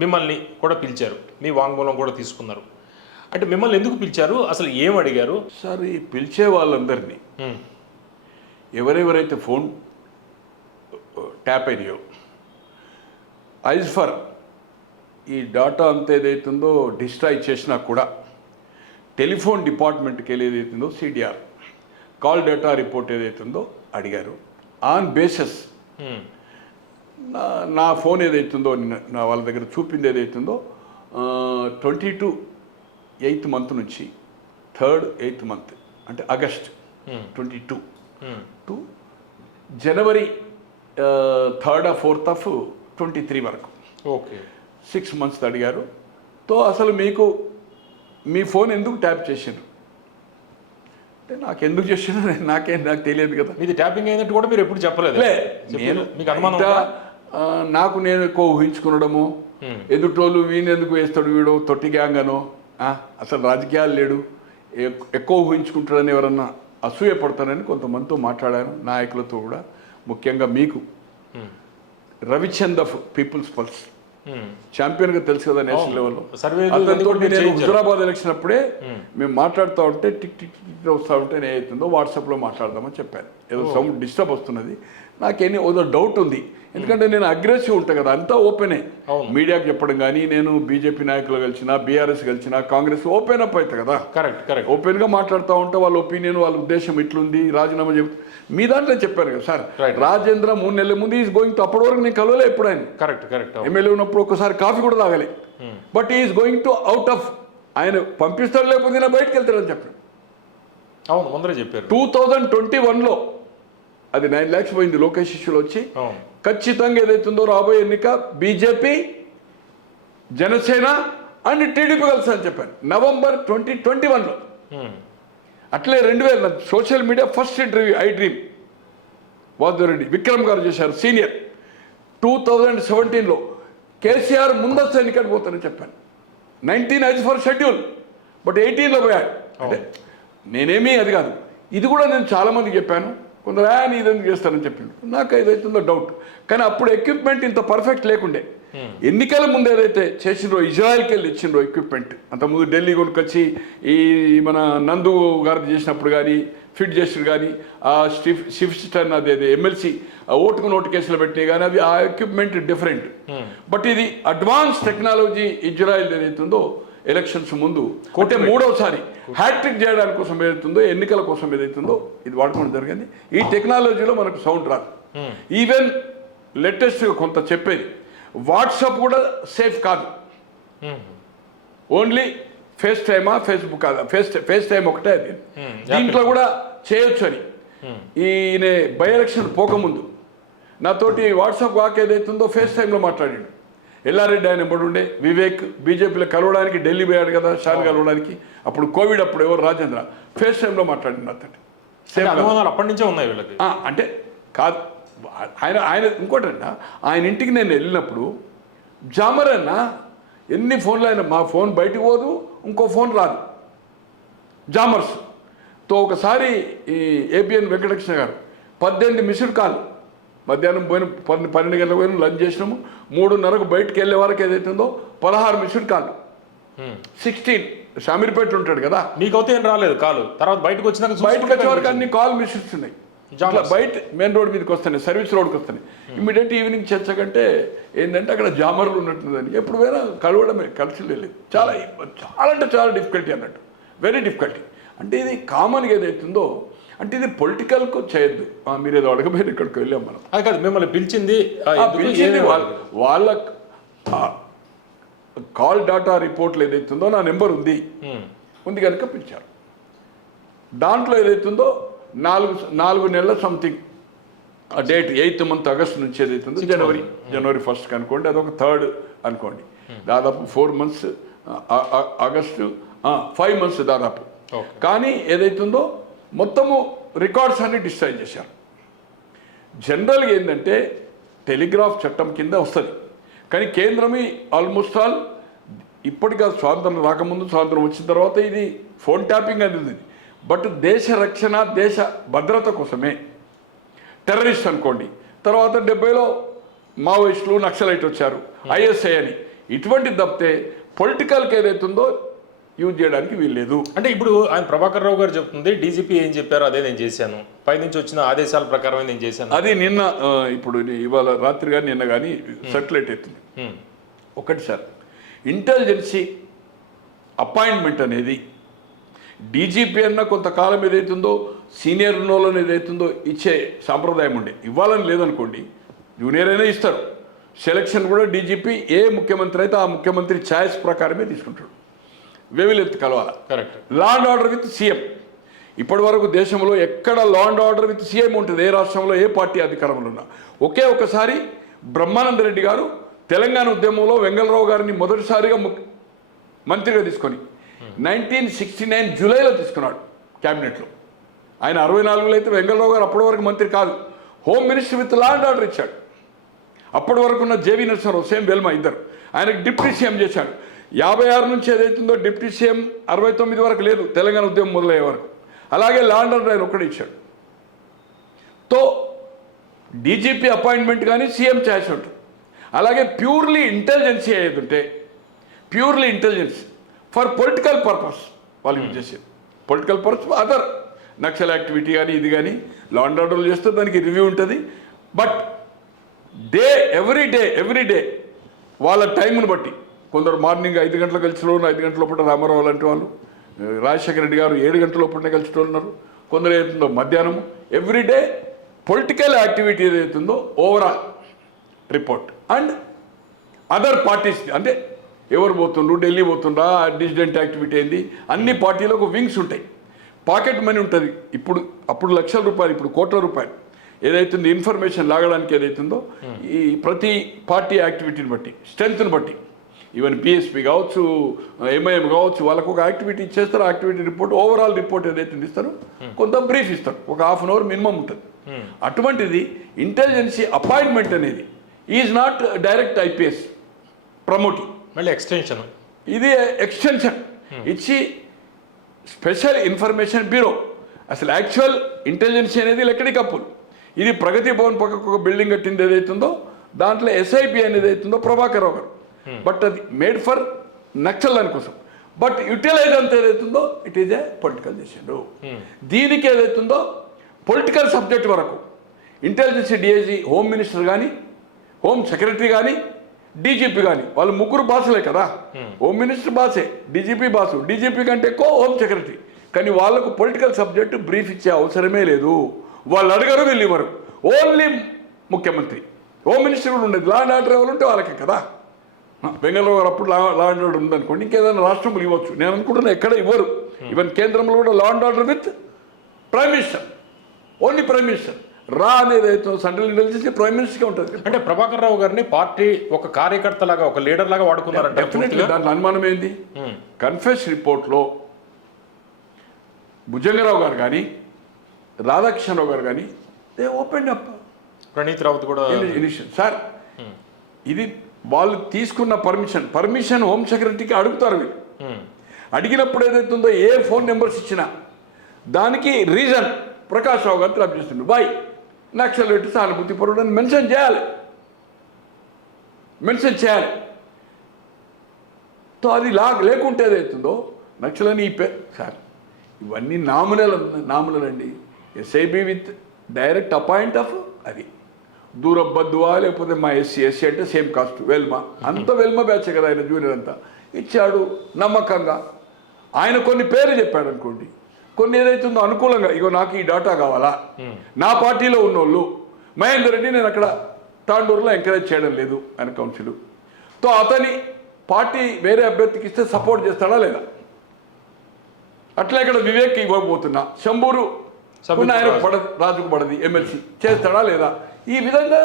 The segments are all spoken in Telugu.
మిమ్మల్ని కూడా పిలిచారు, మీ వాంగ్మూలం కూడా తీసుకున్నారు. అంటే మిమ్మల్ని ఎందుకు పిలిచారు, అసలు ఏం అడిగారు? సార్ ఈ పిలిచే వాళ్ళందరినీ ఎవరెవరైతే ఫోన్ ట్యాప్ అయినాయో ఐజ్ ఫర్ ఈ డాటా అంతా ఏదైతుందో డిస్ట్రాయ్ చేసినా కూడా టెలిఫోన్ డిపార్ట్మెంట్కి వెళ్ళి ఏదైతుందో సిడిఆర్ కాల్ డేటా రిపోర్ట్ ఏదైతుందో అడిగారు. ఆన్ బేసిస్ నా ఫోన్ ఏదైతుందో నా వాళ్ళ దగ్గర చూపింది ఏదైతుందో 22 8th month నుంచి 3rd 8th month అంటే August 22 to January 3rd or 4th of 23 వరకు ఓకే 6 months అడిగారు. తో అసలు మీకు మీ ఫోన్ ఎందుకు ట్యాప్ చేశారు అంటే నాకు ఎందుకు చేశారో నాకు తెలియదు కదా. ఇది ట్యాపింగ్ అయినట్టు కూడా మీరు ఎప్పుడు చెప్పలేదు. నేను మీకు అనుమానం నాకు నేను ఎక్కువ ఊహించుకునడము, ఎదుటోళ్ళు వీణెందుకు వేస్తాడు వీడు తొట్టి గ్యాంగ్ అనో, అసలు రాజకీయాలు లేడు ఎక్కువ ఊహించుకుంటాడని ఎవరన్నా అసూయపడతారని కొంతమందితో మాట్లాడాను, నాయకులతో కూడా. ముఖ్యంగా మీకు రవిచంద్ ఆఫ్ పీపుల్స్ పల్స్ ఛాంపియన్గా తెలుసు కదా నేషనల్ లెవెల్లో. అతనితో నేను హుజరాబాద్ ఎలక్షన్ అప్పుడే మేము మాట్లాడుతూ ఉంటే టిక్ టిక్ టిక్ వస్తూ ఉంటే ఏమవుతుందో వాట్సాప్లో మాట్లాడదామని చెప్పాను. ఏదో సౌండ్ డిస్టర్బ్ వస్తున్నది, నాకేమీ ఏదో డౌట్ ఉంది. ఎందుకంటే నేను అగ్రెసివ్ ఉంటాను కదా, అంతా ఓపెనే మీడియాకి చెప్పడం. కానీ నేను బీజేపీ నాయకులు కలిసినా, బీఆర్ఎస్ కలిసినా, కాంగ్రెస్ ఓపెన్ అప్ అవుతాయి కదా. కరెక్ట్ ఓపెన్గా మాట్లాడుతూ ఉంటే వాళ్ళ ఒపీనియన్, వాళ్ళ ఉద్దేశం ఇట్లుంది, రాజీనామా మీ దాంట్లో చెప్పాను కదా సార్. రాజేంద్ర 3 నెలల ముందు ఈజ్ గోయింగ్ టు, అప్పటి వరకు నేను కలవలే ఎప్పుడైనా. కరెక్ట్ ఎమ్మెల్యే ఉన్నప్పుడు ఒకసారి కాఫీ కూడా తాగలే. But is going to out of, ఆయన పంపిస్తాడు లేకపోతే నేను బయటకు వెళ్తాడని చెప్పాను. అవును, ముందరే చెప్పారు. 2021లో అది 9 lakhs పోయింది లోకేష్ ఇష్యూలో వచ్చి. ఖచ్చితంగా ఏదైతుందో రాబోయే ఎన్నిక బీజేపీ, జనసేన అండ్ టీడీపీ కలిసి అని చెప్పాను నవంబర్ 2021లో. అట్లే 2000 social media first interview iDream Vadreddy Vikram గారు చేశారు సీనియర్. 2017లో కేసీఆర్ ముందస్తు ఎన్నికకి పోతానని చెప్పాను. 19 ఐజ్ ఫర్ షెడ్యూల్, బట్ 18లో పోయాడు. అంటే నేనేమీ అది కాదు, ఇది కూడా నేను చాలామందికి చెప్పాను. కొందరు నీ ఇదని చేస్తానని చెప్పిండు, నాకు ఏదైతుందో డౌట్. కానీ అప్పుడు ఎక్విప్మెంట్ ఇంత పర్ఫెక్ట్ లేకుండే. ఎన్నికల ముందు ఏదైతే చేసిండ్రో, ఇజ్రాయెల్కి వెళ్ళి ఇచ్చిండ్రో ఎక్విప్మెంట్, అంతకుముందు ఢిల్లీ కొనుకొచ్చి ఈ మన నందు గారు చేసినప్పుడు కానీ ఫిట్ చేసిన కానీ ఆ షిఫ్ట్ అదేది ఎమ్మెల్సీ ఓటుకు నోటు కేసులు పెట్టినాయి కానీ అవి ఆ ఎక్విప్మెంట్ డిఫరెంట్. బట్ ఇది అడ్వాన్స్ టెక్నాలజీ ఇజ్రాయెల్ ఏదైతుందో ఎలక్షన్స్ ముందు అంటే 3వసారి హ్యాట్రిక్ చేయడానికి కోసం ఏదైతుందో, ఎన్నికల కోసం ఏదైతుందో ఇది వాడుకోవడం జరిగింది. ఈ టెక్నాలజీలో మనకు సౌండ్ రాదు. ఈవెన్ లేటెస్ట్గా కొంత చెప్పేది వాట్సాప్ కూడా సేఫ్ కాదు, ఓన్లీ ఫేస్ టైమా ఫేస్బుక్ కాదు, ఫేస్ టైం ఒకటే అది. దీంట్లో కూడా చేయొచ్చు అని ఈయన బై ఎలక్షన్ పోకముందు నాతోటి వాట్సాప్ వాక్ ఏదైతుందో ఫేస్ టైంలో మాట్లాడాడు. ఎల్లారెడ్డి ఆయన ఉండే వివేక్ బీజేపీలో కలవడానికి ఢిల్లీ పోయాడు కదా షాన్ కలవడానికి, అప్పుడు కోవిడ్ అప్పుడు ఎవరు రాజేంద్ర ఫేస్ టైంలో మాట్లాడింది అతను. అప్పటి నుంచే ఉన్నాయి వీళ్ళకి. అంటే కాదు ఆయన ఇంకోటన్నా, ఆయన ఇంటికి నేను వెళ్ళినప్పుడు జామర్ అన్న ఎన్ని ఫోన్లు అయినా మా ఫోన్ బయటకు పోదు, ఇంకో ఫోన్ రాదు జామర్స్తో. ఒకసారి ఈ ఏబిఎన్ వెంకటకృష్ణ గారు 18 మిస్డ్ కాల్, మధ్యాహ్నం పోయిన 12 గంటలకు పోయిన లంచ్ చేసినాము, 3:30కు బయటకు వెళ్ళే వరకు ఏదైతుందో 16 మిస్డ్ కాల్, 16 షామీర్పేట ఉంటాడు కదా. మీకైతే ఏం రాలేదు కాలు, తర్వాత బయటకు వచ్చినాక బయటకు వచ్చే వరకు అన్ని కాల్ మిస్డ్ ఉన్నాయి. బయట మెయిన్ రోడ్ మీదకి వస్తాయి, సర్వీస్ రోడ్కి వస్తాయి. ఇమీడియట్ ఈవినింగ్ చర్చ కంటే ఏంటంటే అక్కడ జామర్లు ఉన్నట్టుందని ఎప్పుడు పోయినా కలవడమే, కలిసి లేదు. చాలా అంటే చాలా డిఫికల్టీ అన్నట్టు, వెరీ డిఫికల్టీ. అంటే ఇది కామన్గా ఏదైతుందో, అంటే ఇది పొలిటికల్కు చేయొద్దు. మీరు ఏదో అడగబోయిన ఇక్కడికి వెళ్ళాం మనం. అది కాదు, మిమ్మల్ని పిలిచింది వాళ్ళ కాల్ డేటా రిపోర్ట్లు ఏదైతుందో నా నెంబర్ ఉంది కనుక పిలిచారు. దాంట్లో ఏదైతుందో 4 నెలల సంథింగ్ ఆ డేట్ 8th month ఆగస్ట్ నుంచి ఏదైతుందో జనవరి 1st అనుకోండి, అదొక 3rd అనుకోండి, దాదాపు 4 months ఆగస్టు 5 months దాదాపు. కానీ ఏదైతుందో మొత్తము రికార్డ్స్ అన్ని డిస్ట్రాయ్ చేశారు. జనరల్గా ఏంటంటే టెలిగ్రాఫ్ చట్టం కింద వస్తుంది, కానీ కేంద్రమే ఆల్మోస్ట్ ఆల్ ఇప్పటికా స్వాతంత్రం రాకముందు, స్వాతంత్రం వచ్చిన తర్వాత ఇది ఫోన్ ట్యాపింగ్ అనేది. బట్ దేశ రక్షణ, దేశ భద్రత కోసమే. టెర్రరిస్ట్ అనుకోండి, తర్వాత 70లో మావోయిస్టులు, నక్సలైట్ వచ్చారు, ఐఎస్ఐ అని. ఇటువంటి తప్పితే పొలిటికల్కి ఏదైతుందో యూజ్ చేయడానికి వీల్లేదు. అంటే ఇప్పుడు ఆయన ప్రభాకర్ రావు గారు చెప్తుంది డీజీపీ ఏం చెప్పారో అదే నేను చేశాను, పైనుంచి వచ్చిన ఆదేశాల ప్రకారమే నేను చేశాను. అది నిన్న ఇప్పుడు ఇవాళ రాత్రి కానీ నిన్న కానీ సర్క్యులేట్ అవుతుంది. ఒకటి సార్, ఇంటెలిజెన్సీ అపాయింట్మెంట్ అనేది డీజీపీ అన్న కొంతకాలం ఏదైతుందో సీనియర్ ఉన్నోళ్ళని ఏదైతుందో ఇచ్చే సాంప్రదాయం ఉండే, ఇవ్వాలని లేదనుకోండి, జూనియర్ అయినా ఇస్తారు. సెలక్షన్ కూడా డీజీపీ ఏ ముఖ్యమంత్రి అయితే ఆ ముఖ్యమంత్రి ఛాయిస్ ప్రకారమే తీసుకుంటాడు. వేవిలెత్తి కలవాల. Correct. Law and order with CM. ఇప్పటి వరకు దేశంలో ఎక్కడ law and order with CM ఉంటుంది, ఏ రాష్ట్రంలో ఏ పార్టీ అధికారంలో ఉన్నా. ఒకే ఒకసారి బ్రహ్మానంద రెడ్డి గారు తెలంగాణ ఉద్యమంలో వెంగళరావు గారిని మొదటిసారిగా మంత్రిగా తీసుకొని 1969 జూలైలో తీసుకున్నాడు క్యాబినెట్లో. ఆయన 64లో అయితే వెంగళరావు గారు అప్పటి వరకు మంత్రి కాదు, home minister with law and order ఇచ్చాడు. అప్పటి వరకు ఉన్న జేవీ నరసింహారావు, సేమ్ వెల్మా ఇద్దరు, ఆయనకు డిప్యూటీ సీఎం చేశాడు. 56 నుంచి ఏదైతుందో డిప్యూటీ సీఎం 69 వరకు లేదు, తెలంగాణ ఉద్యమం మొదలయ్యే వరకు. అలాగే లా అండ్ ఆర్డర్ ఆయన ఒక్కడే ఇచ్చాడు. తో డీజీపీ అపాయింట్మెంట్ కానీ సీఎం ఛాయిస్ ఉంటుంది. అలాగే ప్యూర్లీ ఇంటెలిజెన్సీ అయ్యేది ఉంటే, purely intelligence for political purpose వాళ్ళు యూజ్ చేసేది. Political purpose other Naxal activity కానీ ఇది కానీ లా అండ్ ఆర్డర్లు చేస్తే దానికి రివ్యూ ఉంటుంది. బట్ ఎవ్రీ డే వాళ్ళ టైంను బట్టి, కొందరు మార్నింగ్ 5 గంటలకు కలిసిన 5 గంటల లోపల రామారావు లాంటి వాళ్ళు, రాజశేఖర రెడ్డి గారు 7 గంటల లోపలనే కలిసి ఉన్నారు, కొందరు ఏదైతుందో మధ్యాహ్నం. ఎవ్రీడే పొలిటికల్ యాక్టివిటీ ఏదైతుందో overall report and other parties, అంటే ఎవరు పోతుండ్రు, ఢిల్లీ పోతుండ్రా, డిసిడెంట్ యాక్టివిటీ అయింది, అన్ని పార్టీలకు వింగ్స్ ఉంటాయి, పాకెట్ మనీ ఉంటుంది. అప్పుడు లక్షల రూపాయలు, ఇప్పుడు కోట్ల రూపాయలు ఏదైతుందో ఇన్ఫర్మేషన్ లాగడానికి ఏదైతుందో ఈ ప్రతి పార్టీ యాక్టివిటీని బట్టి, స్ట్రెంత్ని బట్టి, ఈవెన్ పిఎస్పీ కావచ్చు, ఎంఐఎం కావచ్చు, వాళ్ళకు ఒక యాక్టివిటీ ఇచ్చేస్తారు. యాక్టివిటీ రిపోర్ట్, ఓవరాల్ రిపోర్ట్ ఏదైతే ఇస్తారు, కొంత బ్రీఫ్ ఇస్తారు, ఒక ½ అవర్ మినిమం ఉంటుంది. అటువంటిది ఇంటెలిజెన్సీ అపాయింట్మెంట్ అనేది is not direct IPS promoting, మళ్ళీ ఎక్స్టెన్షన్, ఇది ఎక్స్టెన్షన్ ఇచ్చి స్పెషల్ ఇన్ఫర్మేషన్ బ్యూరో. అసలు యాక్చువల్ ఇంటెలిజెన్సీ అనేది లెక్కడి కప్పులు. ఇది ప్రగతి భవన్ పక్కకు ఒక బిల్డింగ్ కట్టింది ఏదైతుందో దాంట్లో ఎస్ఐపి అనేది అవుతుందో ప్రభాకర్ రావు గారు. బట్ అది మేడ్ ఫర్ నక్సల్ దానికోసం. బట్ యూటిలైజ్ అంత ఏదైతుందో ఇట్ ఈజ్ ఏ పొలిటికల్ చేసిండు. దీనికి ఏదైతుందో పొలిటికల్ సబ్జెక్ట్ వరకు ఇంటెలిజెన్సీ డిఐజీ, హోమ్ మినిస్టర్ కానీ, హోమ్ సెక్రటరీ కానీ, డీజీపీ కానీ, వాళ్ళు ముగ్గురు బాసులే కదా. హోమ్ మినిస్టర్ బాసే, డీజీపీ బాసు, డీజీపీ కంటే ఎక్కువ హోమ్ సెక్రటరీ. కానీ వాళ్ళకు పొలిటికల్ సబ్జెక్టు బ్రీఫ్ ఇచ్చే అవసరమే లేదు. వాళ్ళు అడగరు, వీళ్ళు ఇవ్వరు. ఓన్లీ ముఖ్యమంత్రి, హోమ్ మినిస్టర్ కూడా ఉండేది. లా అండ్ ఆర్డర్ ఎవరు ఉంటే వాళ్ళకే కదా. బెంగళూరు గారు అప్పుడు లా అండ్ ఆర్డర్ ఉందనుకోండి, ఇంకేదైనా రాష్ట్రంలో ఇవ్వచ్చు. నేను అనుకుంటున్నా ఎక్కడ ఇవ్వరు. ఈవెన్ కేంద్రంలో కూడా లా and order with prime minister, only prime minister. రా అనేది అయితే సెంట్రల్ ఇంటెలిజెన్స్ ప్రైమ్ మినిస్టర్గా ఉంటుంది. అంటే ప్రభాకర్ రావు గారిని పార్టీ ఒక కార్యకర్త లాగా, ఒక లీడర్ లాగా వాడుకున్నారంట. డెఫినెట్లీ దాంట్లో అనుమానం ఏంది? కన్ఫెస్ రిపోర్ట్లో భుజంగరావు గారు కానీ, రాధాకృష్ణరావు గారు కానీ they open up. Praneeth Raut కూడా సార్, ఇది వాళ్ళు తీసుకున్న పర్మిషన్ హోమ్ సెక్రటరీకి అడుగుతారు. వీళ్ళు అడిగినప్పుడు ఏదైతుందో ఏ ఫోన్ నెంబర్స్ ఇచ్చినా దానికి రీజన్ ప్రకాష్ రావు గారు ట్రాప్ చేస్తుండ్రు. బై నక్సల్ పెట్టి సానుభూతి పరుడు అని మెన్షన్ చేయాలి. సో అది లేకుంటే ఏదైతుందో నక్సల్ అని సార్, ఇవన్నీ నామినల్ అండి. SIB with direct appoint of అది దూరం బద్దువా, లేకపోతే మా ఎస్సీ అంటే సేమ్ కాస్ట్, వెల్మా అంత వెల్మా బ్యాచే కదా ఆయన, జూనియర్ అంతా ఇచ్చాడు నమ్మకంగా. ఆయన కొన్ని పేర్లు చెప్పాడు అనుకోండి, కొన్ని ఏదైతుందో అనుకూలంగా, ఇగో నాకు ఈ డాటా కావాలా, నా పార్టీలో ఉన్నోళ్ళు మహేందర్ రెడ్డి నేను అక్కడ తాండూరులో ఎంకరేజ్ చేయడం లేదు ఆయన కౌన్సిల్, తో అతని పార్టీ వేరే అభ్యర్థికి ఇస్తే సపోర్ట్ చేస్తాడా లేదా? అట్లా ఇక్కడ వివేక్ ఇవ్వబోతున్నా, శంభూరు ఆయన రాజుకు పడది ఎమ్మెల్సీ చేస్తాడా లేదా? ఈ విధంగా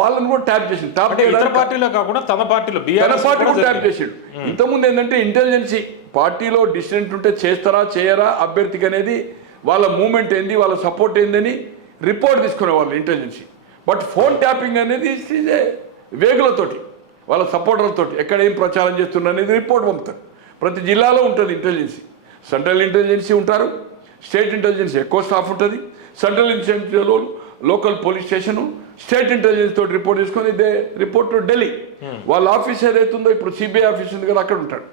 వాళ్ళని కూడా ట్యాప్ చేసిండు. ఇతర పార్టీలో కాకుండా తన పార్టీలో ట్యాప్ చేసిండు. ఇంతకుముందు ఏంటంటే ఇంటెలిజెన్సీ పార్టీలో డిసిడెంట్ ఉంటే చేస్తారా చేయరా అభ్యర్థికి అనేది వాళ్ళ మూమెంట్ ఏంది, వాళ్ళ సపోర్ట్ ఏందని రిపోర్ట్ తీసుకునేవాళ్ళు ఇంటెలిజెన్సీ. బట్ ఫోన్ ట్యాపింగ్ అనేది వేగులతోటి, వాళ్ళ సపోర్టర్లతోటి ఎక్కడ ఏం ప్రచారం చేస్తున్నారు అనేది రిపోర్ట్ పంపుతారు. ప్రతి జిల్లాలో ఉంటుంది ఇంటెలిజెన్సీ. సెంట్రల్ ఇంటెలిజెన్సీ ఉంటారు, స్టేట్ ఇంటెలిజెన్సీ ఎక్కువ స్టాఫ్ ఉంటుంది. సెంట్రల్ ఇంటెలిజెన్సీలో local police station, state intelligence తోటి రిపోర్ట్ తీసుకొని దే రిపోర్ట్ టు ఢిల్లీ. వాళ్ళ ఆఫీస్ ఏదైతుందో ఇప్పుడు సిబిఐ ఆఫీస్ ఉంది కదా, అక్కడ ఉంటాడు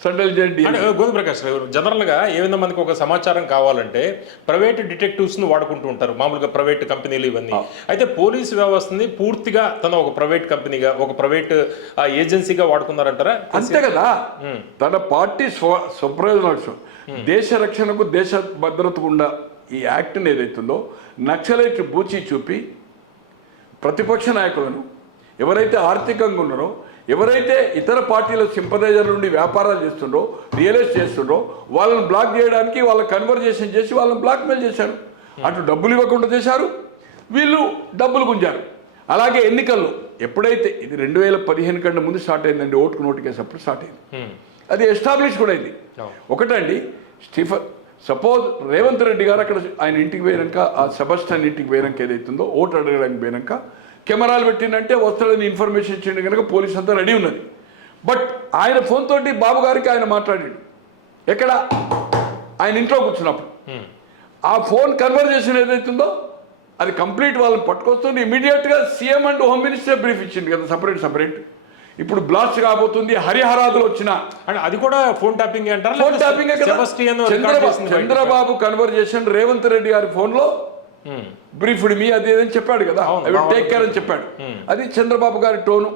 సెంట్రల్ జైల్. గోవింద ప్రకాష్ గారు, జనరల్గా ఏమైనా మనకి ఒక సమాచారం కావాలంటే ప్రైవేట్ డిటెక్టివ్స్ని వాడుకుంటూ ఉంటారు, మామూలుగా ప్రైవేట్ కంపెనీలు ఇవన్నీ. అయితే పోలీసు వ్యవస్థని పూర్తిగా తన ఒక ప్రైవేట్ కంపెనీగా, ఒక ప్రైవేట్ ఏజెన్సీగా వాడుకున్నారంటారా? అంతే కదా. తన పార్టీ స్వప్రయోజనాలు, దేశ రక్షణకు, దేశ భద్రతకు ఉన్న ఈ యాక్ట్ని ఏదైతుందో నక్సలైట్ బూచి చూపి ప్రతిపక్ష నాయకులను, ఎవరైతే ఆర్థికంగా ఉన్నారో, ఎవరైతే ఇతర పార్టీల సింపదైజర్ నుండి వ్యాపారాలు చేస్తుండ్రో, రియల్ ఎస్టేట్ చేస్తుండ్రో, వాళ్ళని బ్లాక్ చేయడానికి వాళ్ళ కన్వర్జేషన్ చేసి వాళ్ళని బ్లాక్మెయిల్ చేశారు. అటు డబ్బులు ఇవ్వకుండా చేశారు, వీళ్ళు డబ్బులు గుంజారు. అలాగే ఎన్నికల్లో ఎప్పుడైతే ఇది 2015 కంటే ముందు స్టార్ట్ అయిందండి, ఓటుకు నోటికేసి అప్పుడు స్టార్ట్ అయింది. అది ఎస్టాబ్లిష్ కూడా అయింది. ఒకటండి, సపోజ్ రేవంత్ రెడ్డి గారు అక్కడ ఆయన ఇంటికి పోయినాక, ఆ సెబస్టియన్ ఇంటికి పోయినాక ఏదైతుందో ఓటు అడగడానికి పోయినాక కెమెరాలు పెట్టిందంటే వస్తాడని ఇన్ఫర్మేషన్ ఇచ్చిండు కనుక పోలీస్ అంతా రెడీ ఉన్నది. బట్ ఆయన ఫోన్ తోటి బాబు గారికి ఆయన మాట్లాడాడు ఎక్కడ, ఆయన ఇంట్లో కూర్చున్నప్పుడు. ఆ ఫోన్ కన్వర్జేషన్ ఏదైతుందో అది కంప్లీట్ వాళ్ళని పట్టుకొస్తుంది. ఇమీడియట్గా CM and home minister brief ఇచ్చింది కదా, సపరేట్. ఇప్పుడు బ్లాస్ట్ కాబోతుంది, హరిహరాదులు వచ్చిన అది కూడా ఫోన్ ట్యాపింగ్ అంటారు. Phone tapping Chandrababu conversation Revanth Reddy గారి ఫోన్లో బ్రీఫ్డ్ మీ అది ఏదని చెప్పాడు కదా, టేక్ కేర్ అని చెప్పాడు. అది చంద్రబాబు గారి టోను.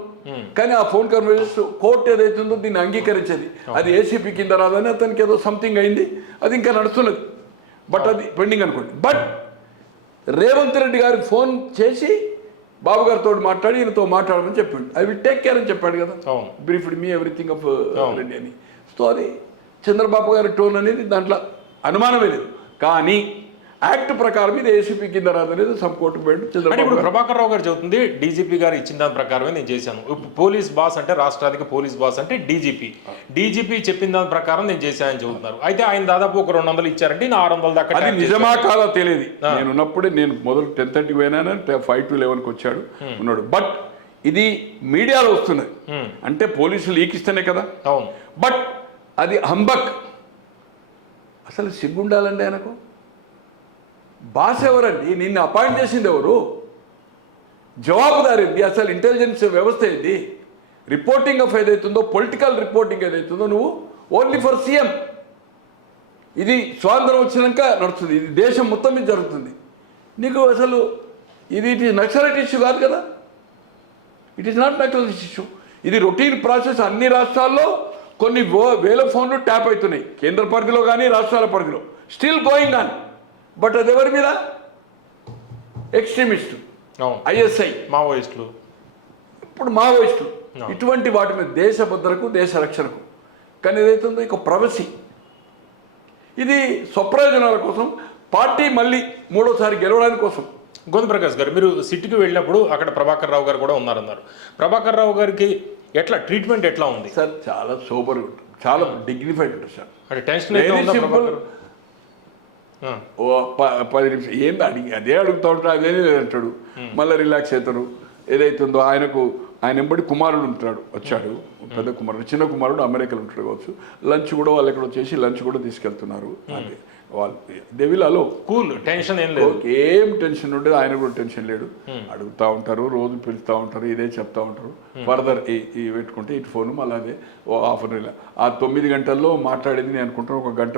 కానీ ఆ ఫోన్ కన్వర్జేషన్ కోర్టు ఏదైతుందో దీన్ని అంగీకరించేది. అది ఏసీపీ కింద రాదని అతనికి ఏదో సంథింగ్ అయింది, అది ఇంకా నడుస్తున్నది. బట్ అది పెండింగ్ అనుకోండి. బట్ రేవంత్ రెడ్డి గారికి ఫోన్ చేసి బాబు గారితో మాట్లాడి ఈయనతో మాట్లాడమని చెప్పిండు. ఐ విల్ టేక్ కేర్ అని చెప్పాడు కదా, briefed me everything of Reddy అని. సో అది చంద్రబాబు గారి టోన్ అనేది దాంట్లో అనుమానమే లేదు. కానీ యాక్ట్ ప్రకారం ఇది ఏసీపీ కింద రాదనేది సబ్ కోర్టుకు పోయింది. ఇప్పుడు ప్రభాకర్ రావు గారు చెబుతుంది డీజీపీ గారు ఇచ్చిన దాని ప్రకారమే నేను చేశాను. పోలీస్ బాస్ అంటే రాష్ట్రానికి పోలీస్ బాస్ అంటే డీజీపీ చెప్పిన దాని ప్రకారం నేను చేశానని చెబుతున్నారు. అయితే ఆయన దాదాపు ఒక 200 ఇచ్చారంటే 600 దాకా. అది నిజమా కాదా తెలియదు. నేను ఉన్నప్పుడే, నేను మొదలు 10:30 పోయినా 5 to 11 వచ్చాడు ఉన్నాడు. బట్ ఇది మీడియాలో వస్తున్నది అంటే పోలీసులు లీకిస్తేనే కదా. అవును. బట్ అది హంబక్. అసలు సిగ్గుండాలండి ఆయనకు. బాస్ ఎవరండి? నిన్ను అపాయింట్ చేసింది ఎవరు? జవాబుదారి ఏంది? అసలు ఇంటెలిజెన్స్ వ్యవస్థ ఏంది? రిపోర్టింగ్ ఆఫ్ ఏదైతుందో, పొలిటికల్ రిపోర్టింగ్ ఏదైతుందో నువ్వు ఓన్లీ ఫర్ సీఎం. ఇది స్వాతంత్రం వచ్చినాక నడుస్తుంది, ఇది దేశం మొత్తం మీద జరుగుతుంది. నీకు అసలు ఇది ఇట్ ఈస్ నక్సలైట్ ఇష్యూ కాదు కదా. It is not naxalite issue. ఇది రొటీన్ ప్రాసెస్. అన్ని రాష్ట్రాల్లో కొన్ని వేల ఫోన్లు ట్యాప్ అవుతున్నాయి, కేంద్ర పరిధిలో కానీ రాష్ట్రాల పరిధిలో. Still going on. బట్ అది ఎవరి మీద? ఎక్స్ట్రీమిస్టు, ఐఎస్ఐ, మావోయిస్టులు. ఇప్పుడు మావోయిస్టులు, ఇటువంటి వాటి మీద దేశ భద్రతకు, దేశ రక్షణకు. కానీ ఏదైతుందో ఇక ప్రవసి, ఇది స్వప్రయోజనాల కోసం, పార్టీ మళ్ళీ 3వసారి గెలవడానికి కోసం. గోవింద ప్రకాష్ గారు, మీరు సిటీకి వెళ్ళినప్పుడు అక్కడ ప్రభాకర్ రావు గారు కూడా ఉన్నారన్నారు. ప్రభాకర్ రావు గారికి ఎట్లా ట్రీట్మెంట్ ఎట్లా ఉంది సార్? చాలా సోబర్గా ఉంటుంది, చాలా డిగ్నిఫైడ్ ఉంటుంది సార్. అంటే టెన్షన్ 10 నిమిషాలు ఏంది అడిగి అదే అడుగుతూ ఉంటాడు, అదేనే లేదంటాడు. మళ్ళీ రిలాక్స్ అవుతారు. ఏదైతుందో ఆయన ఎంబడి కుమారుడు ఉంటాడు, వచ్చాడు పెద్ద కుమారుడు. చిన్న కుమారుడు అమెరికాలో ఉంటాడు కావచ్చు. లంచ్ కూడా వాళ్ళు ఎక్కడ వచ్చేసి లంచ్ కూడా తీసుకెళ్తున్నారు. వాళ్ళు దేవిలాలో కూల్, టెన్షన్ ఏం లేదు, ఏం టెన్షన్ ఉండేది. ఆయన కూడా టెన్షన్ లేడు. అడుగుతూ ఉంటారు, రోజు పిలుస్తూ ఉంటారు, ఇదే చెప్తా ఉంటారు. ఫర్దర్ ఈ పెట్టుకుంటే ఇటు ఫోను మళ్ళీ అదే హాఫ్ అన్ అవర్. ఆ 9 గంటల్లో మాట్లాడేది నేను అనుకుంటాను 1 గంట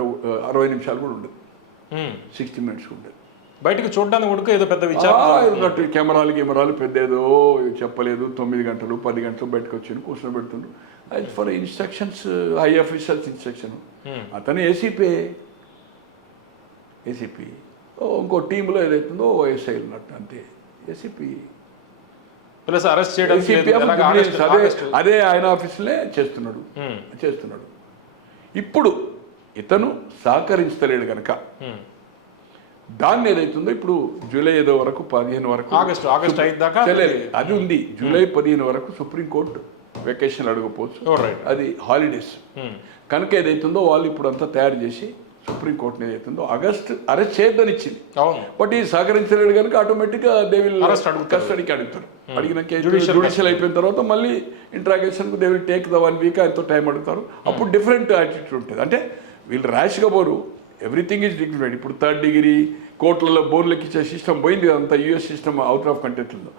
60 నిమిషాలు కూడా ఉండదు, 60 minutes ఉంటుంది. బయటకు చూడడానికి కూడా ఏదో పెద్ద విచారం, కెమెరాలు పెద్ద ఏదో చెప్పలేదు. 9 గంటలు 10 గంటలు బయటకు వచ్చి కూర్చొని పెడుతుండ్రు. అది for instructions, high officers instruction. అతను ఏసీపీ ఇంకో టీంలో ఏదైతుందో ఓఎస్ఐ ఉన్నట్టు అంతే. ఏసీపీ ప్లస్ అరెస్ట్ చేయడం అదే ఆయన ఆఫీసులే చేస్తున్నాడు. ఇప్పుడు ఇతను సహకరించలేడు కనుక దాన్ని ఏదైతుందో ఇప్పుడు జూలై 5 వరకు 15 వరకు ఆగస్ట్ 5 దాకా అది ఉంది. జూలై 15 వరకు సుప్రీంకోర్టు వెకేషన్ అడగపోవచ్చు, అది హాలిడేస్ కనుక ఏదైతుందో వాళ్ళు ఇప్పుడు అంతా తయారు చేసి సుప్రీంకోర్టుని ఏదైతుందో ఆగస్ట్ అరెస్ట్ చేయొద్దని ఇచ్చింది. బట్ ఈ సహకరించలేడు కనుక ఆటోమేటిక్గా దే విల్ కస్టడీకి అడుగుతారు. అడిగినాక జ్యుడిషియల్ అయిపోయిన తర్వాత మళ్ళీ ఇంట్రాగేషన్కు they will take the 1 week ఆయనతో టైం అడుగుతారు. అప్పుడు డిఫరెంట్ యాటిట్యూడ్ ఉంటుంది. అంటే వీళ్ళు ర్యాష్గా పోరు, ఎవ్రీథింగ్ ఈజ్ డిగ్నిఫైడ్. ఇప్పుడు 3rd డిగ్రీ కోర్టులలో బోర్లు ఎక్కించే సిస్టమ్ పోయింది, అంత యూఎస్ సిస్టమ్ అవుట్ ఆఫ్ కంటెంట్లో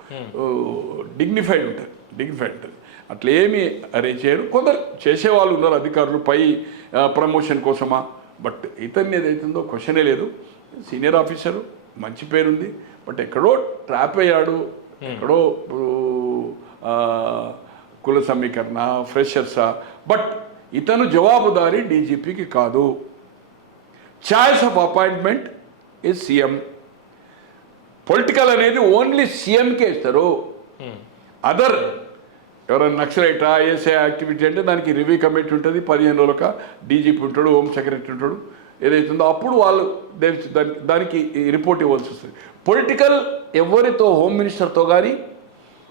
డిగ్నిఫైడ్ ఉంటుంది. అట్లా ఏమీ అరేంజ్ చేయరు. కొందరు చేసేవాళ్ళు ఉన్నారు అధికారులు పై ప్రమోషన్ కోసమా, బట్ ఇతన్ని ఏదైతుందో క్వశ్చనే లేదు. సీనియర్ ఆఫీసరు, మంచి పేరుంది, బట్ ఎక్కడో ట్రాప్ అయ్యాడు, ఎక్కడో కుల సమీకరణ ఫ్రెషర్సా, బట్ ఇతను జవాబుదారీ డీజీపీకి కాదు. Choice of appointment is CM. Political అనేది ఓన్లీ సీఎంకే ఇస్తారు. అదర్ ఎవరైనా నక్సలైట్ ఐఎస్ఐ యాక్టివిటీ అంటే దానికి రివ్యూ కమిటీ ఉంటుంది, 15 రోజులక డీజీపీ ఉంటాడు, హోమ్ సెక్రటరీ ఉంటాడు, ఏదైతుందో అప్పుడు వాళ్ళు దానికి రిపోర్ట్ ఇవ్వాల్సి వస్తుంది. పొలిటికల్ ఎవరితో హోమ్ మినిస్టర్తో కానీ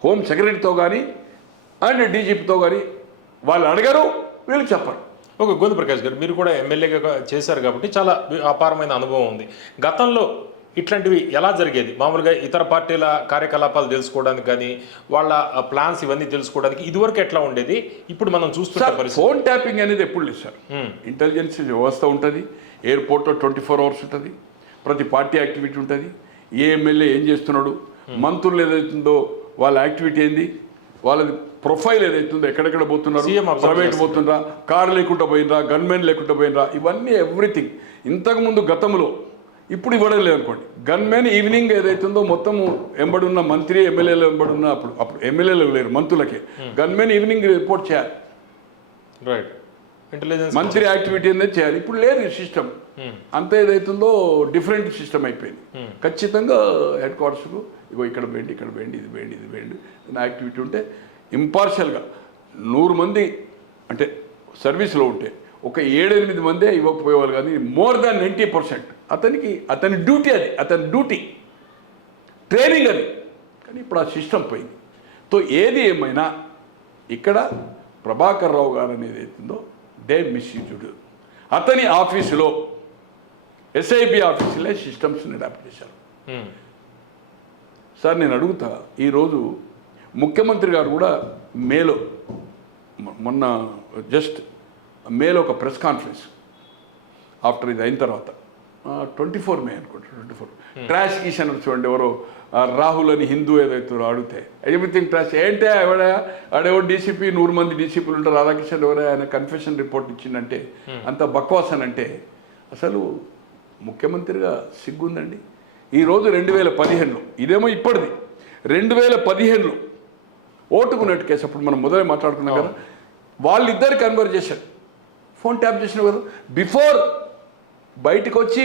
హోమ్ సెక్రటరీతో కానీ అండ్ డీజీపీతో కానీ వాళ్ళు అడగరు, వీళ్ళు చెప్పరు. ఓకే, గోవింద ప్రకాష్ గారు, మీరు కూడా ఎమ్మెల్యేగా చేశారు కాబట్టి చాలా అపారమైన అనుభవం ఉంది. గతంలో ఇట్లాంటివి ఎలా జరిగేది? మామూలుగా ఇతర పార్టీల కార్యకలాపాలు తెలుసుకోవడానికి కానీ వాళ్ళ ప్లాన్స్ ఇవన్నీ తెలుసుకోవడానికి ఇదివరకు ఎట్లా ఉండేది, ఇప్పుడు మనం చూస్తున్న పరిస్థితి? ఫోన్ ట్యాపింగ్ అనేది ఎప్పుడు లేదు సార్. ఇంటెలిజెన్స్ వ్యవస్థ ఉంటుంది, ఎయిర్పోర్ట్లో 24 hours ఉంటుంది, ప్రతి పార్టీ యాక్టివిటీ ఉంటుంది, ఏ ఎమ్మెల్యే ఏం చేస్తున్నాడు, మంత్రులు ఏదైతుందో వాళ్ళ యాక్టివిటీ ఏంది, వాళ్ళది ప్రొఫైల్ ఏదైతుందో, ఎక్కడెక్కడ పోతున్నారు, ప్రైవేట్ పోతుండ్రా, కారు లేకుండా పోయినరా, గన్మెన్ లేకుండా పోయినరా, ఇవన్నీ ఎవ్రీథింగ్. ఇంతకుముందు గతంలో, ఇప్పుడు ఇవ్వడం లేదనుకోండి, గన్మెన్ ఈవినింగ్ ఏదైతుందో మొత్తము ఎంబడున్న మంత్రి ఎమ్మెల్యేలు ఎంబడున్న అప్పుడు ఎమ్మెల్యేలు లేరు, మంత్రులకే గన్మెన్ ఈవినింగ్ రిపోర్ట్ చేయాలి. రైట్, ఇంటెలిజెన్స్ మంత్రి యాక్టివిటీ అనేది చేయాలి. ఇప్పుడు లేదు ఈ సిస్టమ్, అంత ఏదైతుందో డిఫరెంట్ సిస్టమ్ అయిపోయింది. ఖచ్చితంగా హెడ్ క్వార్టర్స్కు ఇగో ఇక్కడ వేయండి, ఇక్కడ వేయండి, ఇది వేయండి, ఇది వేయండి నా యాక్టివిటీ ఉంటే ఇంపార్షియల్గా 100 మంది అంటే సర్వీస్లో ఉంటే ఒక 7-8 మందే ఇవ్వకపోయేవాళ్ళు, కానీ మోర్ దాన్ 90% అతని డ్యూటీ, అతని డ్యూటీ ట్రైనింగ్ అది. కానీ ఇప్పుడు ఆ సిస్టమ్ పోయింది. సో ఏది ఏమైనా ఇక్కడ ప్రభాకర్ రావు గారు అనేది అవుతుందో దే మిస్యూజ్డ్. అతని ఆఫీసులో ఎస్ఐబి ఆఫీసులే సిస్టమ్స్ని అడాప్ట్ చేశారు. సార్ నేను అడుగుతా, ఈరోజు ముఖ్యమంత్రి గారు కూడా మేలో మొన్న జస్ట్ మేలో ఒక ప్రెస్ కాన్ఫరెన్స్ ఆఫ్టర్ ఇది అయిన తర్వాత 24 మే అనుకుంటా, 24 ట్రాష్ కిషన్ చూడండి, ఎవరో రాహుల్ అని హిందూ ఏదైతే అడిగితే ఎవ్రీథింగ్ ట్రాష్ ఏంటే ఆడెవో డీసీపీ 100 మంది డీసీపీలు ఉంటారు, రాధాకిషన్ ఎవరో ఆయన కన్ఫెషన్ రిపోర్ట్ ఇచ్చిందంటే అంత బక్వాస్ అని అంటే అసలు ముఖ్యమంత్రిగా సిగ్గుందండి. ఈరోజు 2015లో ఇదేమో ఇప్పటిది 2015లో ఓటుకున్నట్టు కేసు, అప్పుడు మనం మొదలై మాట్లాడుకున్నాం కదా, వాళ్ళిద్దరు కన్వర్జేషన్ ఫోన్ ట్యాప్ చేసినావు కదా, బిఫోర్ బయటకు వచ్చి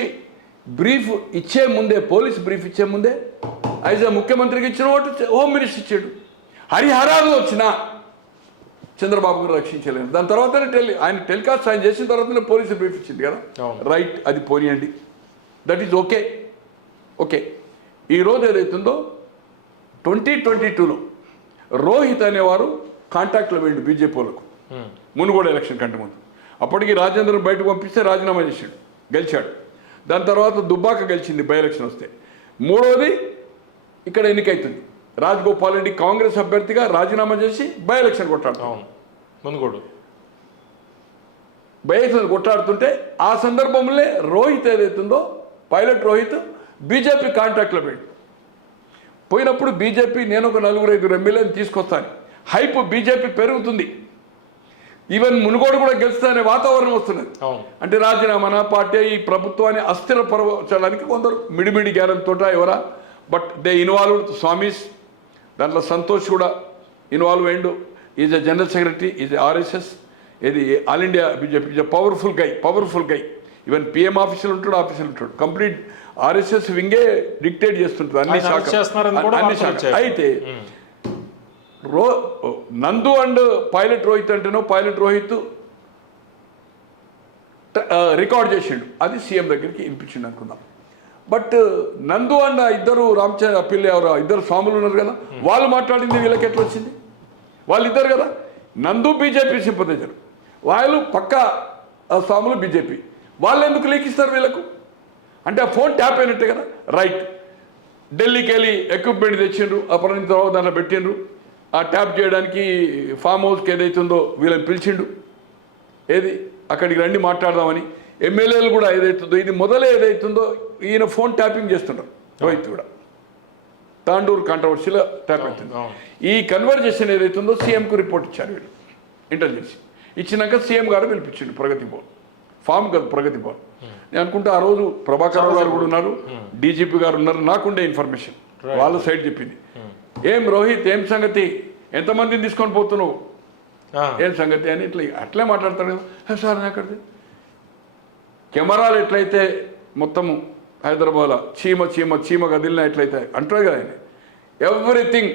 బ్రీఫ్ ఇచ్చే ముందే, పోలీస్ బ్రీఫ్ ఇచ్చే ముందే యాజ్ ఏ ముఖ్యమంత్రికి ఇచ్చిన ఓటు హోమ్ మినిస్టర్ ఇచ్చాడు. హరిహరాలు వచ్చినా చంద్రబాబు గారు రక్షించలేరు. దాని తర్వాతనే ఆయన టెలికాస్ట్ ఆయన చేసిన తర్వాతనే పోలీసు బ్రీఫ్ ఇచ్చింది కదా, రైట్, అది పోనీయండి, దట్ ఈజ్ ఓకే. ఓకే, ఈరోజు ఏదైతుందో 2022లో రోహిత్ అనేవారు కాంటాక్ట్లో వెళ్ళి బీజేపీ వాళ్ళకు మునుగోడు ఎలక్షన్ కంటే ముందు. అప్పటికి రాజేంద్రను బయటకు పంపిస్తే రాజీనామా చేశాడు, గెలిచాడు. దాని తర్వాత దుబ్బాక గెలిచింది బై ఎలక్షన్ వస్తే. మూడవది ఇక్కడ ఎన్నికైతుంది, రాజగోపాల్ రెడ్డి కాంగ్రెస్ అభ్యర్థిగా రాజీనామా చేసి బై ఎలక్షన్ కొట్టాడు, మునుగోడు బై ఎలక్షన్ కొట్టాడుతుంటే ఆ సందర్భంలో రోహిత్ ఏదైతుందో పైలట్ రోహిత్ బీజేపీ కాంటాక్ట్లో పోయినప్పుడు బీజేపీ నేను ఒక 4-5 ఎమ్మెల్యేని తీసుకొస్తాను, హైప్ బీజేపీ పెరుగుతుంది, ఈవెన్ మునుగోడు కూడా గెలుస్తా అనే వాతావరణం వస్తున్నది. అంటే రాజీనామా పార్టీ ఈ ప్రభుత్వాన్ని అస్థిరపరచడానికి కొందరు మిడిమిడి జ్ఞానంతో ఎవరా, బట్ దే ఇన్వాల్వ్డ్ స్వామీస్. దాంట్లో సంతోష్ కూడా ఇన్వాల్వ్ అయ్యిండు, is a general secretary, is RSS, ఇది all India BJP, is a powerful guy. Even PM ఆఫీసులు ఉంటాడు, కంప్లీట్ ఆర్ఎస్ఎస్ వింగే డిక్టేట్ చేస్తుంటుంది అన్ని శాఖ. అయితే నందు అండ్ పైలట్ రోహిత్ అంటేనో పైలట్ రోహిత్ రికార్డ్ చేసిండు, అది సీఎం దగ్గరికి వినిపించిండు అనుకుందాం. బట్ నందు అండ్ ఇద్దరు రామచంద్ర పిల్లి ఎవరు ఇద్దరు స్వాములు ఉన్నారు కదా, వాళ్ళు మాట్లాడింది వీళ్ళకి ఎట్లా వచ్చింది? వాళ్ళిద్దరు కదా, నందు బీజేపీ సింపథైజర్, వాళ్ళు పక్కా స్వాములు బీజేపీ, వాళ్ళు ఎందుకు లీకిస్తారు వీళ్ళకు? అంటే ఆ ఫోన్ ట్యాప్ అయినట్టే కదా. రైట్, ఢిల్లీకి వెళ్ళి ఎక్విప్మెంట్ తెచ్చిండ్రు, అప్పటి తర్వాత దాంట్లో పెట్టిండ్రు, ఆ ట్యాప్ చేయడానికి ఫామ్ హౌస్కి ఏదైతుందో వీళ్ళని పిలిచిండు, ఏది అక్కడికి రండి మాట్లాడదామని. ఎమ్మెల్యేలు కూడా ఏదైతుందో ఇది మొదలే ఏదైతుందో ఈయన ఫోన్ ట్యాపింగ్ చేస్తున్నారు రోహిత్ కూడా తాండూరు కాంట్రవర్సీలో ట్యాప్ అవుతుంది. ఈ కన్వర్జేషన్ ఏదైతుందో సీఎంకు రిపోర్ట్ ఇచ్చారు వీళ్ళు ఇంటెలిజెన్స్ ఇచ్చినాక సీఎం గారు పిలిపించిండు ప్రగతి భవన్ ఫామ్ కాదు ప్రగతి భవన్. నేను అనుకుంటే ఆ రోజు ప్రభాకర్ గారు కూడా ఉన్నారు, డీజీపీ గారు ఉన్నారు. నాకుండే ఇన్ఫర్మేషన్ వాళ్ళ సైడ్ చెప్పింది. ఏం రోహిత్ ఏం సంగతి, ఎంతమందిని తీసుకొని పోతున్నావు, ఏం సంగతి అని ఇట్లా అట్లే మాట్లాడతాడు కదా సార్. అక్కడిది కెమెరాలు ఎట్లయితే మొత్తము హైదరాబాద్లో చీమ గదిలిన ఎట్లయితే అంటారు కదా ఆయన, ఎవ్రీథింగ్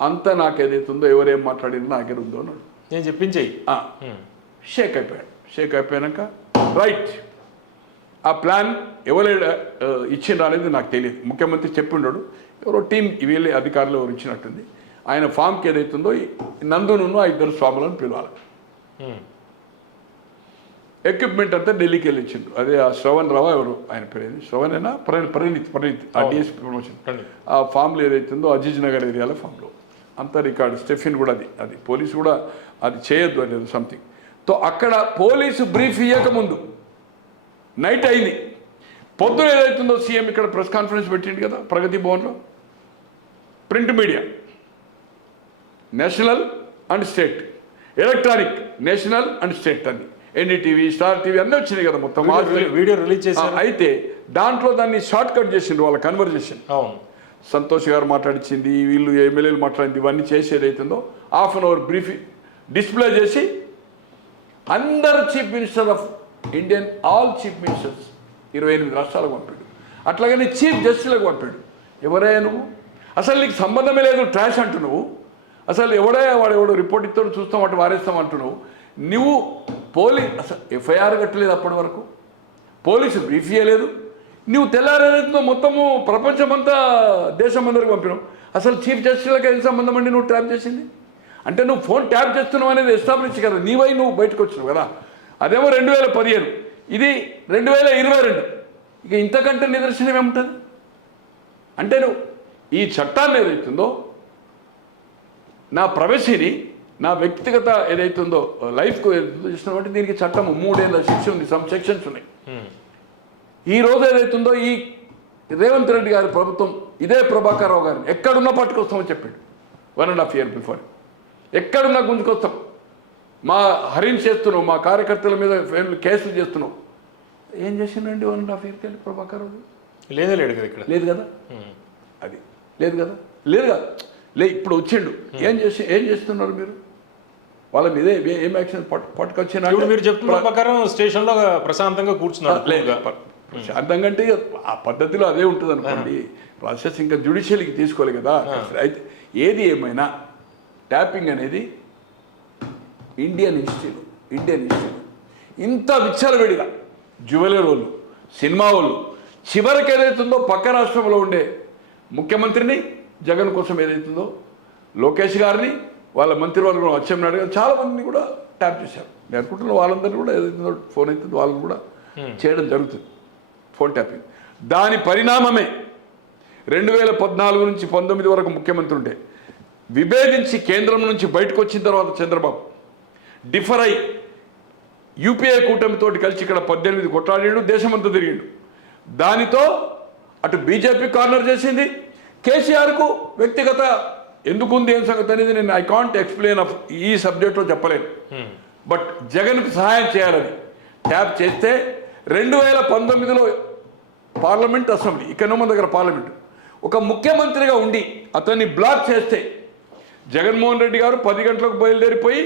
అంతా నాకేదైతుందో ఎవరేం మాట్లాడిందో నాకేరుందో అన్నాడు. నేను చెప్పించేయి షేక్ అయిపోయాడు. షేక్ అయిపోయాక రైట్ ఆ ప్లాన్ ఎవరు ఇచ్చిండ్రు అనేది నాకు తెలియదు. ముఖ్యమంత్రి చెప్పిండాడు, ఎవరో టీం వీళ్ళే అధికారులు ఎవరు ఇచ్చినట్టుంది. ఆయన ఫామ్కి ఏదైతుందో నందును ఆ ఇద్దరు స్వాములను పిలవాలి. ఎక్విప్మెంట్ అంతా ఢిల్లీకి వెళ్ళి ఇచ్చిండ్రు. అదే ఆ శ్రవణ్ రావా ఎవరు ఆయన పేరు శ్రవణేనా పరిణిత్ ఆ డిఎస్పీ ప్రమోషన్ ఆ ఫామ్లో ఏదైతుందో అజీజ్ నగర్ ఏరియాలో ఫామ్లో అంతా రికార్డు స్టెఫిన్ కూడా అది పోలీసు కూడా అది చేయొద్దు అనేది సంథింగ్. తో అక్కడ పోలీసు బ్రీఫ్ ఇవ్వకముందు నైట్ అయింది. పొద్దున ఏదైతుందో సీఎం ఇక్కడ ప్రెస్ కాన్ఫరెన్స్ పెట్టిండు కదా ప్రగతి భవన్లో. Print media national and state, electronic national and state అని ఎన్డీటీవీ స్టార్ టీవీ అన్నీ వచ్చినాయి కదా మొత్తం వీడియో రిలీజ్ చేశారు. అయితే దాంట్లో దాన్ని షార్ట్ కట్ చేసిండు వాళ్ళ కన్వర్జేషన్. సంతోష్ గారు మాట్లాడించింది, వీళ్ళు ఎమ్మెల్యేలు మాట్లాడింది, ఇవన్నీ చేసేది అవుతుందో half an hour brief display చేసి అందరు chief minister of Indian all chief ministers 28 రాష్ట్రాలకు పంపాడు. అట్లాగని చీఫ్ జస్టిస్లకు పంపాడు. ఎవరయ్యా నువ్వు, అసలు నీకు సంబంధమే లేదు ట్రాష్ అంటున్నావు, అసలు వాడెవడో రిపోర్ట్ ఇస్తాడు చూస్తాం అటు వారేస్తాం అంటున్నావు. నువ్వు అసలు ఎఫ్ఐఆర్ కట్టలేదు, అప్పటి వరకు పోలీసు బ్రీఫ్ ఇవ్వలేదు. నువ్వు తెల్లారేదో మొత్తము ప్రపంచమంతా దేశం అందరికి పంపినావు. అసలు చీఫ్ జస్టిస్లకు ఏం సంబంధం అండి నువ్వు ట్యాప్ చేసింది అంటే? నువ్వు ఫోన్ ట్యాప్ చేస్తున్నావు అనేది ఎస్టాబ్లిష్ కదా, నీవై నువ్వు బయటకు వచ్చినావు కదా. అదేమో 2015, ఇది 2022. ఇక ఇంతకంటే నిదర్శనం ఏముంటుంది అంటే నువ్వు ఈ చట్టాన్ని ఏదైతుందో నా ప్రైవసీని నా వ్యక్తిగత ఏదైతుందో లైఫ్కు చేసినామంటే దీనికి చట్టము 3 ఏళ్ళ శిక్ష ఉంది, సమ్ సెక్షన్స్ ఉన్నాయి. ఈ రోజు ఏదైతుందో ఈ రేవంత్ రెడ్డి గారి ప్రభుత్వం ఇదే ప్రభాకర్ రావు గారిని ఎక్కడున్నా పట్టుకొస్తామని చెప్పాడు 1.5 years బిఫోర్. ఎక్కడున్నా గుంజుకొస్తాం, మా హరిన్ చేస్తున్నావు, మా కార్యకర్తల మీద కేసులు చేస్తున్నావు. ఏం చేసిండండి 1.5 years వెళ్ళి ప్రభాకర్ రావు? లేడు కదా ఇక్కడ, లేదు కదా, అది లేదు కదా, ఇప్పుడు వచ్చిండు. ఏం చేస్తున్నారు మీరు వాళ్ళ మీద? ఏం యాక్షన్ పట్టుకొచ్చినా మీరు చెప్తున్న ప్రకారం స్టేషన్లో ప్రశాంతంగా కూర్చున్నాడు. ప్రశాంతంగా అంటే ఆ పద్ధతిలో అదే ఉంటుంది అనుకోండి. ప్రాసెస్ ఇంకా జ్యుడిషియల్కి తీసుకోవాలి కదా. అయితే ఏది ఏమైనా ట్యాపింగ్ అనేది ఇండియన్ హిస్టరీలో ఇంత విచ్చలవిడిగా జ్యువెలరీ వాళ్ళు, సినిమా వాళ్ళు, చివరికి ఏదైతుందో పక్క రాష్ట్రంలో ఉండే ముఖ్యమంత్రిని, జగన్ కోసం ఏదైతుందో లోకేష్ గారిని, వాళ్ళ మంత్రివర్గం అచ్చెన్నాయుడు గారు చాలామందిని కూడా ట్యాప్ చేశారు. నేను అనుకుంటున్నా వాళ్ళందరినీ కూడా ఏదైతుందో ఫోన్ అవుతుందో వాళ్ళని కూడా చేయడం జరుగుతుంది, ఫోన్ ట్యాపింగ్. దాని పరిణామమే 2014 నుంచి 19 వరకు ముఖ్యమంత్రి ఉంటే విభేదించి కేంద్రం నుంచి బయటకు వచ్చిన తర్వాత చంద్రబాబు డిఫర్ అయి యూపీఏ కూటమితోటి కలిసి ఇక్కడ 18 కొట్లాడాడు, దేశమంతా తిరిగిండు. దానితో అటు బీజేపీ కార్నర్ చేసింది, కేసీఆర్కు వ్యక్తిగత ఎందుకుంది ఏం సంగతి అనేది నేను ఐ కాంట్ ఎక్స్ప్లెయిన్ ఆఫ్ ఈ సబ్జెక్ట్లో చెప్పలేను. బట్ జగన్కు సహాయం చేయాలని ట్యాప్ చేస్తే 2019లో పార్లమెంట్, అసెంబ్లీ, ఇక్కడ మన దగ్గర పార్లమెంట్, ఒక ముఖ్యమంత్రిగా ఉండి అతన్ని బ్లాక్ చేస్తే జగన్మోహన్ రెడ్డి గారు 10 గంటలకు బయలుదేరిపోయి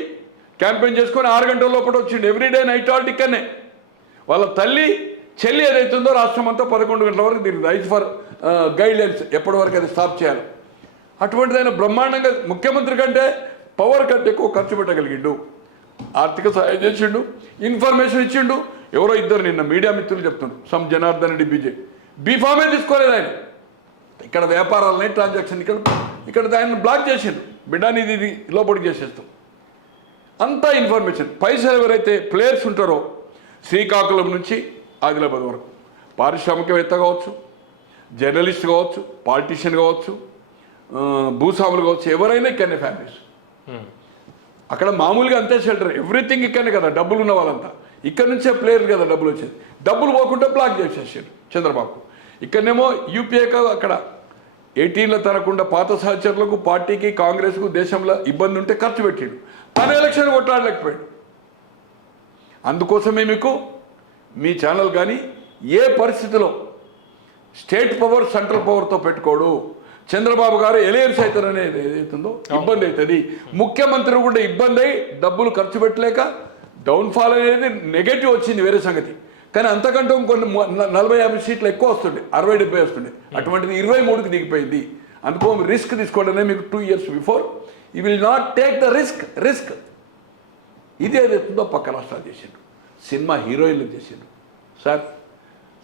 క్యాంపెయిన్ చేసుకొని 6 గంటల లోపల వచ్చిండు. ఎవ్రీడే నైట్ ఆల్ట్ ఇక్కడనే. వాళ్ళ తల్లి చెల్లి ఏదైతుందో రాష్ట్రం అంతా 11 గంటల వరకు దీనికి రైట్ ఫర్ గైడ్లైన్స్ ఎప్పటి వరకు అది స్టాప్ చేయాలి. అటువంటిదైన బ్రహ్మాండంగా ముఖ్యమంత్రి కంటే పవర్ కంటే ఎక్కువ ఖర్చు పెట్టగలిగిండు. ఆర్థిక సహాయం చేసిండు, ఇన్ఫర్మేషన్ ఇచ్చిండు. ఎవరో ఇద్దరు నిన్న మీడియా మిత్రులు చెప్తుండ్రు, సమ్ జనార్దన్ రెడ్డి బీఫామే తీసుకోలేదు ఆయన. ఇక్కడ వ్యాపారాలని ట్రాన్సాక్షన్ ఇక్కడ ఆయన బ్లాక్ చేసిండు. బిడ్డాని ఇది లోపలికి చేసేస్తాం. అంతా ఇన్ఫర్మేషన్. పైసలు ఎవరైతే ప్లేయర్స్ ఉంటారో శ్రీకాకుళం నుంచి ఆదిలాబాద్ వరకు, పారిశ్రామికవేత్త కావచ్చు, జర్నలిస్ట్ కావచ్చు, పాలిటీషియన్ కావచ్చు, భూస్వాములు కావచ్చు, ఎవరైనా ఇక్కడనే ఫ్యామిలీస్. అక్కడ మామూలుగా అంతే షెల్టర్, ఎవ్రీథింగ్ ఇక్కడనే కదా, డబ్బులు ఉన్న వాళ్ళంతా. ఇక్కడ నుంచే ప్లేయర్ కదా డబ్బులు వచ్చేది. డబ్బులు పోకుండా బ్లాక్ చేసేసాడు చంద్రబాబు. ఇక్కడనేమో యూపీఏకి అక్కడ 18 తరకుండా పాత సహచరులకు, పార్టీకి, కాంగ్రెస్కు దేశంలో ఇబ్బంది ఉంటే ఖర్చు పెట్టాడు. తన ఎలక్షన్ కొట్లాడలేకపోయాడు. అందుకోసమే మీకు మీ ఛానల్ కానీ ఏ పరిస్థితిలో స్టేట్ పవర్ సెంట్రల్ పవర్తో పెట్టుకోడు. చంద్రబాబు గారు ఎలియన్స్ అవుతారనేది ఏదైతుందో ఇబ్బంది అవుతుంది. ముఖ్యమంత్రి కూడా ఇబ్బంది అయి డబ్బులు ఖర్చు పెట్టలేక డౌన్ఫాల్ అనేది నెగటివ్ వచ్చింది, వేరే సంగతి. కానీ అంతకంటే ఇంకొన్ని 40-50 సీట్లు ఎక్కువ వస్తుండే, 60-70 వస్తుండే. అటువంటిది 23కి దిగిపోయింది. అందుకో రిస్క్ తీసుకోవడమే మీకు 2 years before you will not take the risk. ఇది ఏదైతుందో పక్క రాష్ట్రాలు చేసిండు, సినిమా హీరోయిన్లు చేసిండు. సార్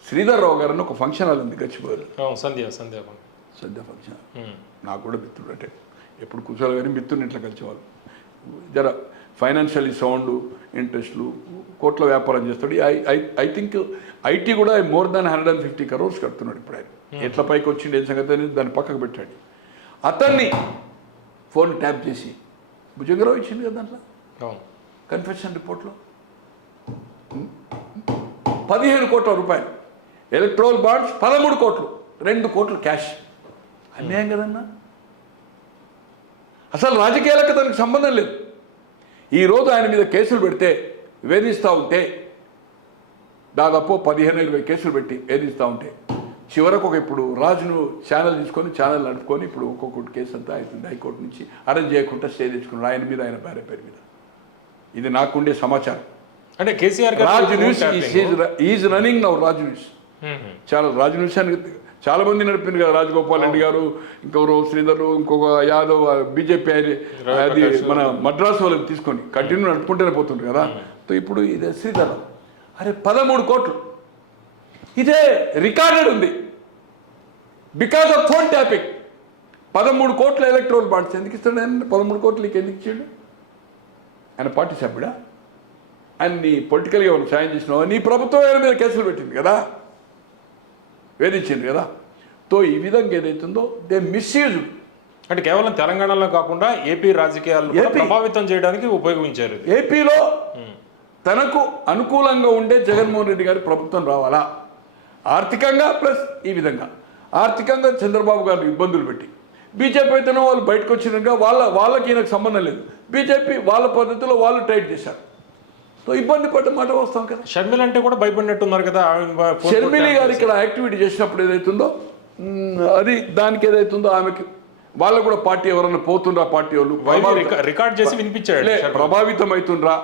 శ్రీధర్ రావు గారిని ఒక ఫంక్షన్ హాల్ ఉంది గచ్చిపోయారు, సంధ్య ఫంక్షన్. నాకు కూడా మిత్రుడు అంటే ఎప్పుడు కూర్చోవాలి కానీ మిత్రుని ఇట్లా కలిసేవాళ్ళు. జర ఫైనాన్షియల్లీ సౌండ్, ఇంట్రెస్ట్లు, కోట్ల వ్యాపారం చేస్తాడు. ఐ థింక్ ఐటీ కూడా మోర్ దాన్ 150 crores కడుతున్నాడు ఇప్పుడు ఆయన. ఎట్లా పైకి వచ్చిండు ఏం సంగతి అనేది దాన్ని పక్కకు పెట్టాడు. అతన్ని ఫోన్ ట్యాప్ చేసి భుజంగరావు ఇచ్చింది కదా దాంట్లో కన్ఫెషన్ రిపోర్ట్లో 15 కోట్ల రూపాయలు, ఎలక్ట్రోల్ బాండ్స్ 13 కోట్లు, 2 కోట్లు క్యాష్. అన్యాయం కదన్నా. అసలు రాజకీయాలకు తనకు సంబంధం లేదు. ఈరోజు ఆయన మీద కేసులు పెడితే వేధిస్తూ ఉంటే, దాదాపు 15-20 కేసులు పెట్టి వేధిస్తూ ఉంటే, చివరకు ఇప్పుడు రాజును ఛానల్ తీసుకొని ఛానల్ నడుపుకొని ఇప్పుడు ఒక్కొక్కటి కేసు అంతా అవుతుంది. హైకోర్టు నుంచి అరెస్ట్ చేయకుండా స్టే తెచ్చుకున్నాడు ఆయన మీద, ఆయన భార్య పేరు మీద. ఇది నాకుండే సమాచారం. అంటే KCR Raju news is running now. Raju news Raju news అని చాలా మంది నడిపింది కదా, రాజగోపాల్ రెడ్డి గారు, ఇంకొకరు శ్రీధర్, ఇంకొక యాదవ్, బీజేపీ అది మన మద్రాసు వాళ్ళని తీసుకొని కంటిన్యూ నడుపుకుంటూనే పోతుంది కదా. ఇప్పుడు ఇదే శ్రీధర్, అరే 13 కోట్లు, ఇదే రికార్డెడ్ ఉంది బికాస్ ఆఫ్ ఫోన్ ట్యాపింగ్. 13 కోట్ల ఎలక్ట్రోల్ బాండ్స్ ఎందుకు ఇస్తాడు ఆయన? 13 కోట్లు ఎందుకు ఇచ్చాడు? ఆయన పార్టీ సభ్యుడా? ఆయన్ని పొలిటికల్గా ఎవరు సాయం చేసినావా? నీ ప్రభుత్వం ఆయన మీద కేసులు పెట్టింది కదా, వేధించింది కదా. తో ఈ విధంగా ఏదైతుందో దే మిస్యూజ్. అంటే కేవలం తెలంగాణలో కాకుండా ఏపీ రాజకీయాలను ప్రభావితం చేయడానికి ఉపయోగించారు. ఏపీలో తనకు అనుకూలంగా ఉండే జగన్మోహన్ రెడ్డి గారి ప్రభుత్వం రావాలా, ఆర్థికంగా ప్లస్ ఈ విధంగా. ఆర్థికంగా చంద్రబాబు గారు ఇబ్బందులు పెట్టి, బీజేపీ అయితేనే వాళ్ళు బయటకు వచ్చినాక వాళ్ళకి ఈయనకు సంబంధం లేదు. బీజేపీ వాళ్ళ పద్ధతిలో వాళ్ళు టైట్ చేశారు. సో ఇబ్బంది పడ్డ మాట వస్తాం కదా. షర్మిల అంటే కూడా భయపడినట్టున్నారు కదా. షర్మిలి గారు ఇక్కడ యాక్టివిటీ చేసినప్పుడు ఏదైతుందో అది దానికి ఏదైతుందో ఆమెకి వాళ్ళకు కూడా పార్టీ ఎవరన్నా పోతుండ్రా, పార్టీ వాళ్ళు రికార్డ్ చేసి వినిపించాడు, ప్రభావితం అవుతుండ్రా.